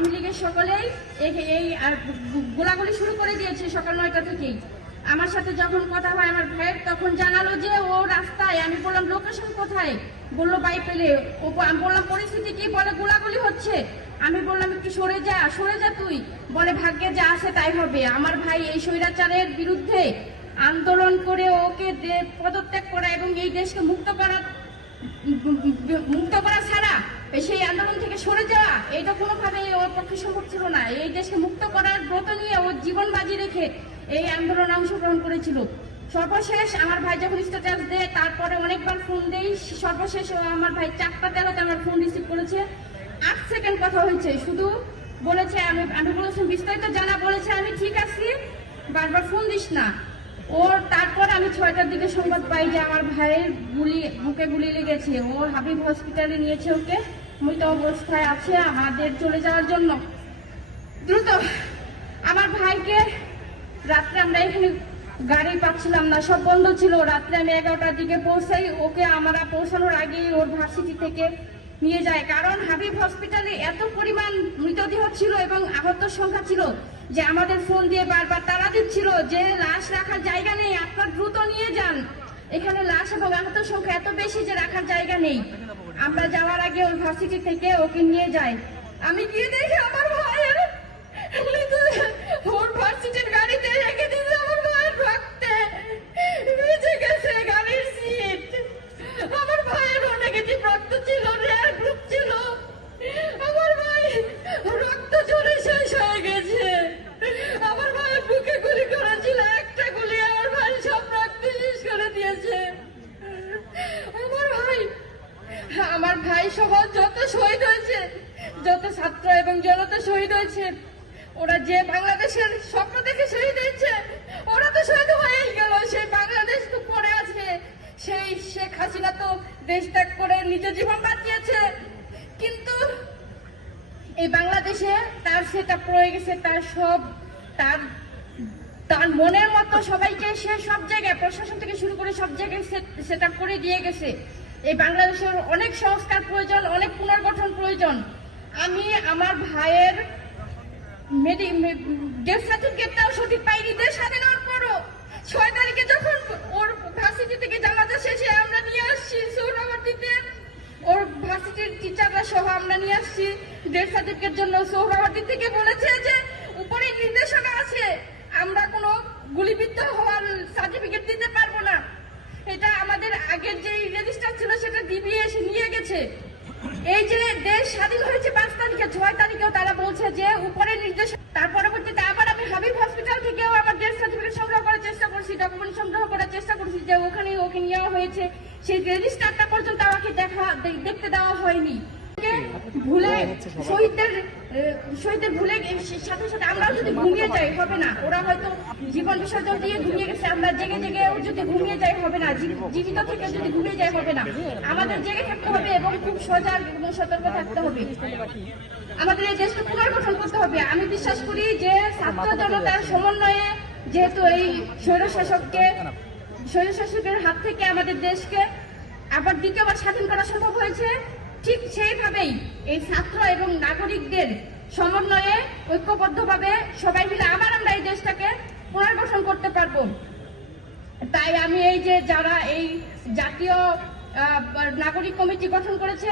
আওয়ামী লীগের সকলেই এই গোলাগুলি শুরু করে দিয়েছে সকাল 9টা থেকেই। আমার সাথে যখন কথা হয় আমার ভাইয়ের, তখন জানালো যে ও রাস্তায়। আমি বললাম লোকেশন কোথায়, বললো বাই পেলে। আমি বললাম পরিস্থিতি কি, বলে গোলাগুলি হচ্ছে। আমি বললাম একটু সরে যা তুই, বলে ভাগ্যে যা আছে তাই হবে। আমার ভাই এই স্বৈরাচারের বিরুদ্ধে আন্দোলন করে ওকে পদত্যাগ করা এবং এই দেশকে মুক্ত করা ছাড়া সেই আন্দোলন থেকে সরে যাওয়া, এটা কোনোভাবে ওর পক্ষে সম্ভব ছিল না। এই দেশকে মুক্ত করার ব্রত নিয়ে ওর জীবন বাজি রেখে এই আন্দোলনে অংশগ্রহণ করেছিল। সর্বশেষ আমার ভাই যখন স্ট্যাটাস দেয়, তারপরে অনেকবার ফোন দেই, সর্বশেষ আমার ভাই 4:13-তে আমার ফোন রিসিভ করেছে। 8 সেকেন্ড কথা হয়েছে, শুধু বলেছে আমি বলেছি বিস্তারিত জানা, বলেছে আমি ঠিক আছি, বারবার ফোন দিস না। ওর তারপর আমি 6টার দিকে সংবাদ পাই যে আমার ভাইয়ের বুকে গুলি লেগেছে। ওর হাবিব হসপিটালে নিয়েছে, ওকে মৃত অবস্থায় আছে। আমাদের চলে যাওয়ার জন্য দ্রুত আমার ভাইকে রাত্রে আমরা এখানে গাড়ি পাচ্ছিলাম না, সব বন্ধ ছিল। রাত্রে আমি 11টার দিকে পৌঁছাই, ওকে আমরা পৌঁছানোর আগেই ওর ভার্সিটি থেকে নিয়ে যায়। কারণ হাবিব হসপিটালে এত পরিমাণ মৃতদেহ ছিল এবং আহত সংখ্যা ছিল যে আমাদের ফোন দিয়ে বারবার তাড়া দিচ্ছিল যে লাশ রাখার জায়গা নেই, আপনারা দ্রুত নিয়ে যান। এখানে লাশ এবং আহত সংখ্যা এত বেশি যে রাখার জায়গা নেই। আমরা যাওয়ার আগে ওই ভার্সিটি থেকে ওকে নিয়ে যাই। আমি গিয়ে দেখি আমার ভাইয়ের ওর ভার্সিটির গাড়িতে রেখে দিয়েছে। আমার ভাইয়ের রক্তে ভিজে গেছে গাড়ির সিট। আমার ভাইয়ের নেগেটিভ রক্ত ছিল, রেয়ার গ্রুপ ছিল। আমার ভাই রক্ত ঝরে শেষ হয়ে গেছে। আমার ভাইয়ের বুকে গুলি করেছিল, একটা গুলি আমার ভাই সব রক্ত শেষ করে দিয়েছে। আমার ভাই সবার যত শহীদ হয়েছে, যত ছাত্র এবং জনতা শহীদ হয়েছে, ওরা যে বাংলাদেশের স্বপ্ন দেখে শহীদ হয়েছে, ওরা তো শহীদ হয়েই গেল। সেই বাংলাদেশ তো পড়ে আছে। সেই শেখ হাসিনা তো দেশ ত্যাগ করে নিজের জীবন বাঁচিয়েছে, কিন্তু এই বাংলাদেশে তার সেটা পড়ে গেছে। তার মনের মতো সবাইকে সে সব জায়গায়, প্রশাসন থেকে শুরু করে সব জায়গায় সেটা করে দিয়ে গেছে। এই বাংলাদেশের অনেক সংস্কার প্রয়োজন, অনেক পুনর্গঠন প্রয়োজন। আমি আমার ভাইয়ের ডেথ সার্টিফিকেটটাও সঠিক পাইনি। দেশ স্বাধীন হওয়ার পরও 6 তারিখে যখন ওর ভার্সিটি থেকে জানাজা শেষে আমরা নিয়ে আসছি সোহরাওয়ার্দীতে, ওর ভার্সিটির টিচাররা সহ আমরা নিয়ে আসছি ডেথ সার্টিফিকেট জন্য। সোহরাওয়ার্দী থেকে বলেছে যে উপরে নির্দেশনা আছে, আমরা কোনো গুলিবিদ্ধ হওয়ার সার্টিফিকেট দিতে পারবো না। এটা আমাদের আগের যে রেজিস্টার ছিল সেটা ডিবি এসে নিয়ে গেছে। এই যে দেশ স্বাধীন হয়েছে 5 তারিখে, 6 তারিখেও তারা বলছে যে উপরের নির্দেশ। তার পরবর্তীতে আবার আমি হাবিব হসপিটাল থেকেও আমার ডেথ সার্টিফিকেট সংগ্রহ করার চেষ্টা করছি, ডকুমেন্ট সংগ্রহ করার চেষ্টা করছি যে ওখানে ওকে নেওয়া হয়েছে। সেই রেজিস্টারটা পর্যন্ত আমাকে দেখতে দেওয়া হয়নি। ভুলে শহীদদের ভুলে সাথে সাথে আমরাও যদি ঘুমিয়ে যাই হবে না। ওরা হয়তো জীবন বিসর্জন দিয়ে ঘুমিয়ে গেছে, আমরা জেগে যদি ঘুমিয়ে যাই হবে না। জীবিত থেকে যদি ঘুমিয়ে যাই হবে না। আমাদের জেগে থাকতে হবে এবং খুব সজাগ এবং সতর্ক থাকতে হবে। আমাদের এই দেশকে পুনর্গঠন করতে হবে। আমি বিশ্বাস করি যে ছাত্র জনতার সমন্বয়ে, যেহেতু এই স্বৈরশাসকের হাত থেকে আমাদের দেশকে আবার দ্বিতীয়বার স্বাধীন করা সম্ভব হয়েছে, ঠিক সেইভাবেই এই ছাত্র এবং নাগরিকদের সমন্বয়ে ঐক্যবদ্ধভাবে সবাই মিলে আবার আমরা এই দেশটাকে পুনর্গঠন করতে পারবো। তাই আমি এই যে যারা এই জাতীয় নাগরিক কমিটি গঠন করেছে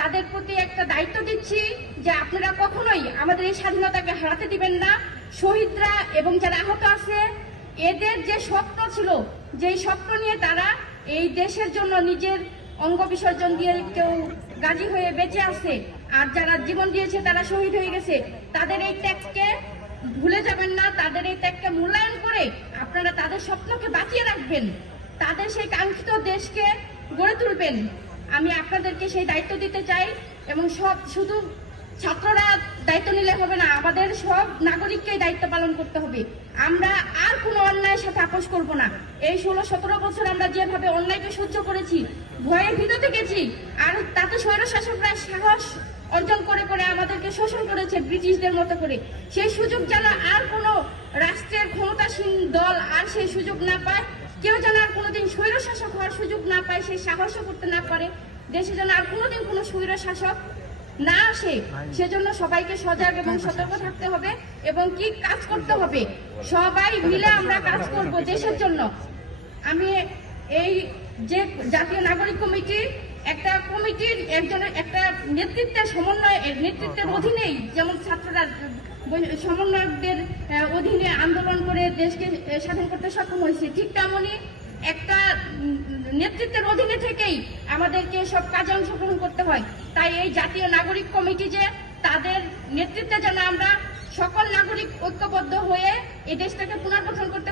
তাদের প্রতি একটা দায়িত্ব দিচ্ছি যে আপনারা কখনোই আমাদের এই স্বাধীনতাকে হারাতে দিবেন না। শহীদরা এবং যারা আহত আছে, এদের যে স্বপ্ন ছিল, যেই স্বপ্ন নিয়ে তারা এই দেশের জন্য নিজের অঙ্গ বিসর্জন দিয়ে কেউ গাজী হয়ে বেঁচে আছে, আর যারা জীবন দিয়েছে তারা শহীদ হয়ে গেছে, তাদের এই ত্যাগকে ভুলে যাবেন না। তাদের এই ত্যাগকে মূল্যায়ন করে আপনারা তাদের স্বপ্নকে বাঁচিয়ে রাখবেন, তাদের সেই কাঙ্ক্ষিত দেশকে গড়ে তুলবেন। আমি আপনাদেরকে সেই দায়িত্ব দিতে চাই। এবং শুধু ছাত্ররা দায়িত্ব নিলে হবে না, আমাদের সব নাগরিককে দায়িত্ব পালন করতে হবে। আমরা আর কোনো অন্যায়ের সাথে আপোষ করব না। এই 16-17 বছর আমরা যেভাবে অন্যায়কে সহ্য করেছি, ভয়ে ভীত থেকেছি, আর তাতে স্বৈরশাসকরা সাহস অর্জন করে করে আমাদেরকে শোষণ করেছে ব্রিটিশদের মতো করে। সেই সুযোগ যেন আর কোনো রাষ্ট্রের ক্ষমতাসীন দল আর সেই সুযোগ না পায়, কেউ যেন আর কোনোদিন স্বৈরশাসক হওয়ার সুযোগ না পায়, সেই সাহসও করতে না পারে। দেশে যেন আর কোনোদিন কোনো স্বৈরশাসক না আসে, সেজন্য সবাইকে সজাগ এবং সতর্ক থাকতে হবে এবং কি কাজ করতে হবে। সবাই মিলে আমরা কাজ করব দেশের জন্য। আমি এই যে জাতীয় নাগরিক কমিটি একটা কমিটির একজনের একটা নেতৃত্বের নেতৃত্বের অধীনেই, যেমন ছাত্ররা সমন্বয়কদের অধীনে আন্দোলন করে দেশকে স্বাধীন করতে সক্ষম হয়েছে, ঠিক তেমনই একটা নেতৃত্বের অধীনে থেকেই আমাদেরকে সব কাজে অংশগ্রহণ করতে হয়। তাই এই জাতীয় নাগরিক কমিটি যে তাদের নেতৃত্বে যেন আমরা সকল নাগরিক ঐক্যবদ্ধ হয়ে এই দেশটাকে পুনর্গঠন করতে